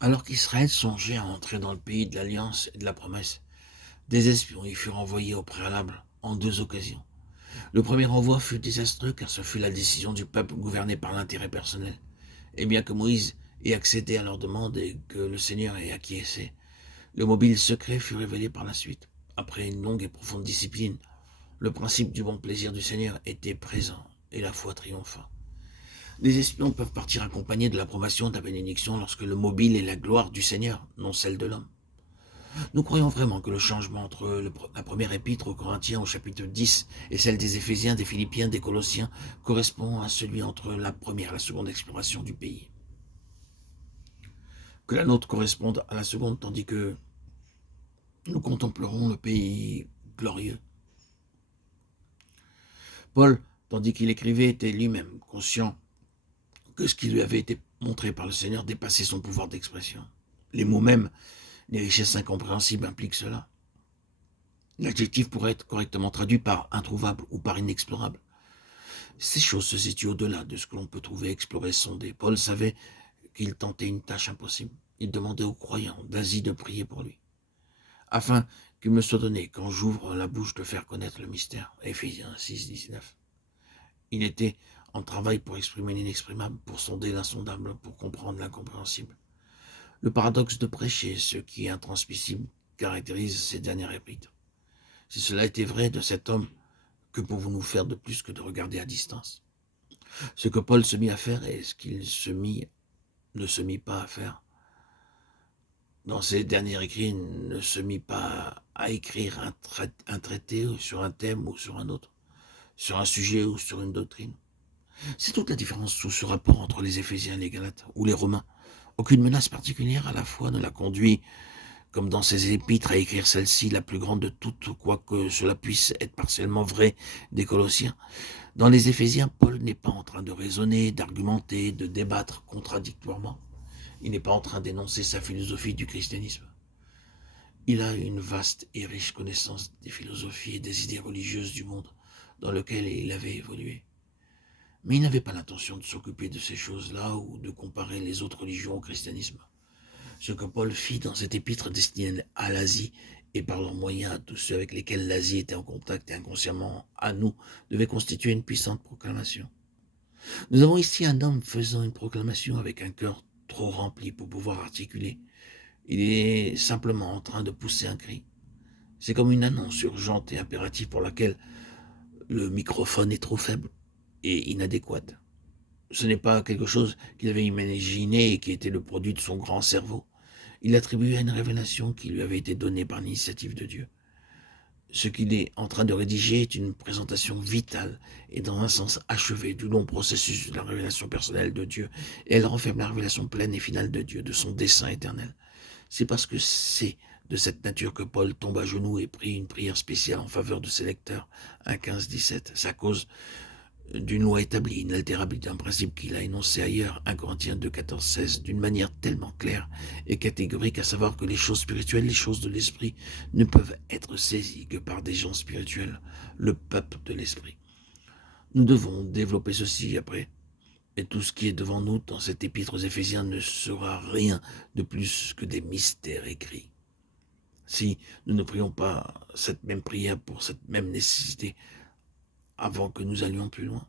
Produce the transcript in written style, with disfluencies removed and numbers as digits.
Alors qu'Israël songeait à entrer dans le pays de l'Alliance et de la promesse, des espions y furent envoyés au préalable en deux occasions. Le premier envoi fut désastreux car ce fut la décision du peuple gouverné par l'intérêt personnel. Et bien que Moïse ait accédé à leur demande et que le Seigneur ait acquiescé, le mobile secret fut révélé par la suite. Après une longue et profonde discipline, le principe du bon plaisir du Seigneur était présent et la foi triompha. Les espions peuvent partir accompagnés de l'approbation de la bénédiction lorsque le mobile est la gloire du Seigneur, non celle de l'homme. Nous croyons vraiment que le changement entre la première épître aux Corinthiens au chapitre 10 et celle des Éphésiens, des Philippiens, des Colossiens correspond à celui entre la première et la seconde exploration du pays. Que la nôtre corresponde à la seconde, tandis que nous contemplerons le pays glorieux. Paul, tandis qu'il écrivait, était lui-même conscient que ce qui lui avait été montré par le Seigneur dépassait son pouvoir d'expression. Les mots mêmes, les richesses incompréhensibles impliquent cela. L'adjectif pourrait être correctement traduit par introuvable ou par inexplorable. Ces choses se situent au-delà de ce que l'on peut trouver, explorer, sonder. Paul savait qu'il tentait une tâche impossible. Il demandait aux croyants d'Asie de prier pour lui, afin qu'il me soit donné, quand j'ouvre la bouche, de faire connaître le mystère. Éphésiens 6, 19. Il était en travail pour exprimer l'inexprimable, pour sonder l'insondable, pour comprendre l'incompréhensible. Le paradoxe de prêcher ce qui est intransmissible caractérise ces dernières épîtres. Si cela était vrai de cet homme, que pouvons-nous faire de plus que de regarder à distance? Ce que Paul se mit à faire et ce qu'il ne se mit pas à faire. Dans ses derniers écrits, il ne se mit pas à écrire un traité sur un thème ou sur un autre, sur un sujet ou sur une doctrine. C'est toute la différence sous ce rapport entre les Éphésiens, les Galates ou les Romains. Aucune menace particulière à la fois ne l'a conduit, comme dans ses épîtres, à écrire celle-ci, la plus grande de toutes, quoique cela puisse être partiellement vrai des Colossiens. Dans les Éphésiens, Paul n'est pas en train de raisonner, d'argumenter, de débattre contradictoirement. Il n'est pas en train d'énoncer sa philosophie du christianisme. Il a une vaste et riche connaissance des philosophies et des idées religieuses du monde dans lequel il avait évolué. Mais il n'avait pas l'intention de s'occuper de ces choses-là ou de comparer les autres religions au christianisme. Ce que Paul fit dans cette épître destinée à l'Asie et par leur moyen à tous ceux avec lesquels l'Asie était en contact et inconsciemment à nous, devait constituer une puissante proclamation. Nous avons ici un homme faisant une proclamation avec un cœur trop rempli pour pouvoir articuler. Il est simplement en train de pousser un cri. C'est comme une annonce urgente et impérative pour laquelle le microphone est trop faible et inadéquat. Ce n'est pas quelque chose qu'il avait imaginé et qui était le produit de son grand cerveau. Il l'attribuait à une révélation qui lui avait été donnée par l'initiative de Dieu. Ce qu'il est en train de rédiger est une présentation vitale et dans un sens achevé du long processus de la révélation personnelle de Dieu, et elle renferme la révélation pleine et finale de Dieu, de son dessein éternel. C'est parce que c'est de cette nature que Paul tombe à genoux et prie une prière spéciale en faveur de ses lecteurs, 1, 15, 17. Sa cause d'une loi établie, inaltérable d'un principe qu'il a énoncé ailleurs, 1 Corinthiens 2, 14, 16, d'une manière tellement claire et catégorique, à savoir que les choses spirituelles, les choses de l'esprit, ne peuvent être saisies que par des gens spirituels, le peuple de l'esprit. Nous devons développer ceci après, et tout ce qui est devant nous dans cet épître aux Éphésiens ne sera rien de plus que des mystères écrits. Si nous ne prions pas cette même prière pour cette même nécessité avant que nous allions plus loin,